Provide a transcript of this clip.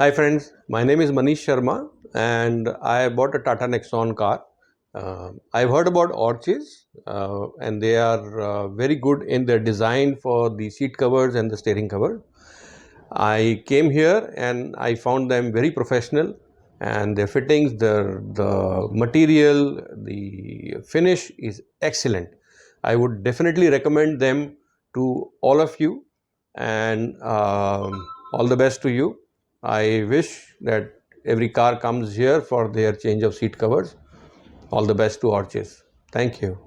Hi friends, my name is Manish Sharma and I bought a Tata Nexon car. I've heard about Orchis and they are very good in their design for the seat covers and the steering cover. I came here and I found them very professional, and their fittings, the material, the finish is excellent. I would definitely recommend them to all of you, and all the best to you. I wish that every car comes here for their change of seat covers. All the best to Orchis. Thank you.